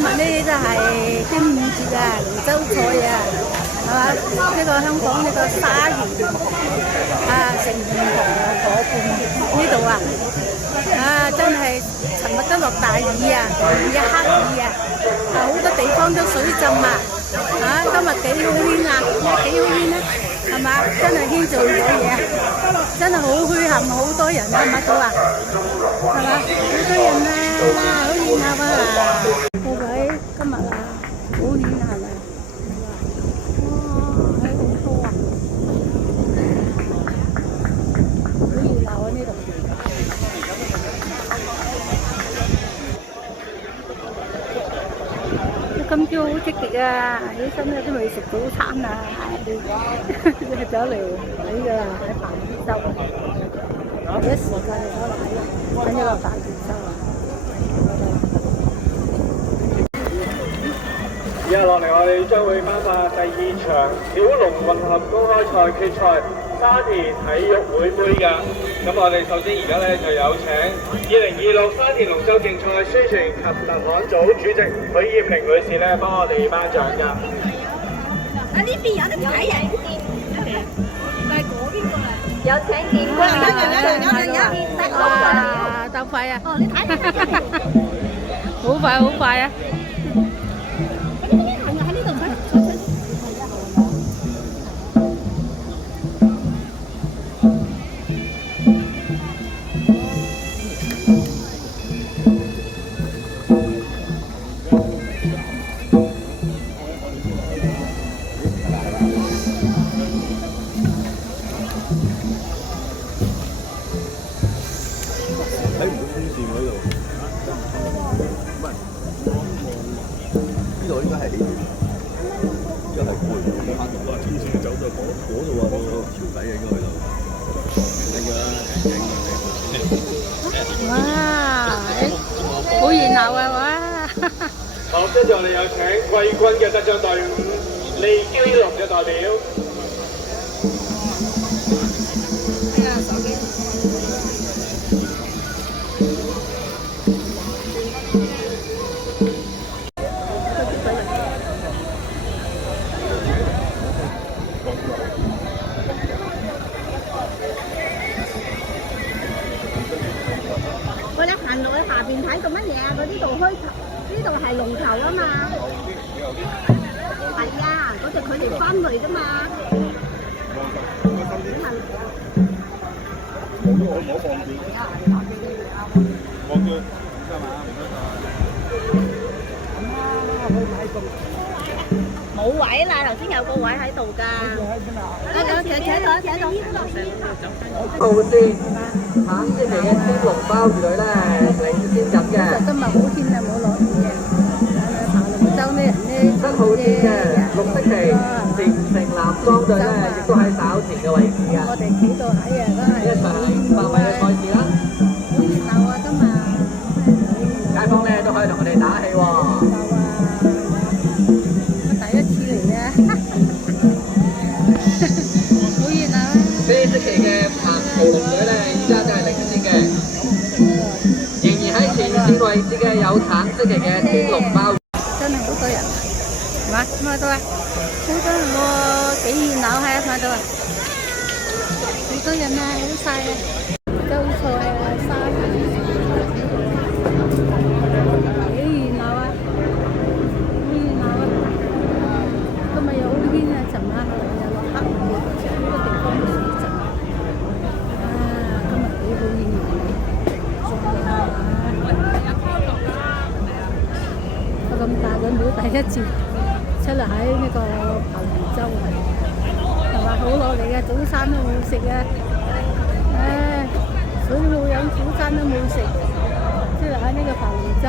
日呢就係端午節啊，龍舟賽啊，係嘛？呢個香港呢個沙田啊，城門河畔呢度啊，真係尋日都落大雨啊，雨啊黑雨啊，好多地方都水浸啊，今日幾好天啊，幾好天啊，係嘛？真係天做唔到嘢，真係好墟冚，好多人啊，乜到啊，係嘛？好多人啊，哇，好熱鬧啊！各位，今日啊，好熱鬧啊！哇，喺好多啊，好熱鬧啊呢度。今朝好積極啊！起身咧都未食早餐啊，走嚟睇㗎啦，喺大魚洲啊！第一時間就走嚟睇呢個大魚洲啊！以下落嚟，我哋將會頒發第2場小龍混合公開賽決賽沙田體育會杯㗎。咁我哋首先而家咧就有請2026沙田龍舟競賽宣傳及特刊組主席許艷玲女士咧幫我哋頒獎㗎。呢邊有得睇人先，唔係嗰邊過嚟。有請電話。哇，鬥快啊！哦，你睇睇。好快，好快啊！喺呢度睇。睇唔到風扇嗰度，唔係呢度應該係起源，因為係背翻度。哇！天線走到嗰度啊，個橋底應該喺度。哇！好熱鬧啊！哇！好，跟住我哋有請季軍嘅得獎隊伍利基龍嘅代表。我哋行落去下邊睇做乜嘢啊？嗰啲度虛頭，呢度係龍頭啊嘛。係啊，嗰隻佢哋分類噶嘛。冇位啦，頭先有個位喺度㗎。扯到。號線橙色嚟嘅天龍包魚女咧領先緊嘅。今日好天啊，冇落雨嘅。爬龍舟呢人呢7號線嘅綠色旗前城男裝隊咧，亦都喺稍前嘅位置啊。我哋企到喺啊，真係。一場500米嘅賽事啦。好熱鬧啊！今日。街坊咧都可以同我哋打氣喎。第一次嚟嘅。好熱鬧啊！啡色旗嘅彭豪龍隊咧，而家都係領先嘅。仍然喺前線位置嘅有橙色旗嘅天龍包。真係好多人，係嘛？咁啊到啊，好多人喎，幾熱鬧係啊，睇到啊，好多人啊，好晒啊，周賽啊，沙田，幾熱鬧啊，好熱鬧啊！今日又好天啊，尋晚又落黑雨，呢個地方都水浸啊！今日幾好天啊！我咁大個女第一次出嚟喺呢個浮龍舟啊，係嘛？好落嚟嘅，早餐都冇食嘅，水都冇飲，早餐都冇食，出嚟喺呢個浮龍舟，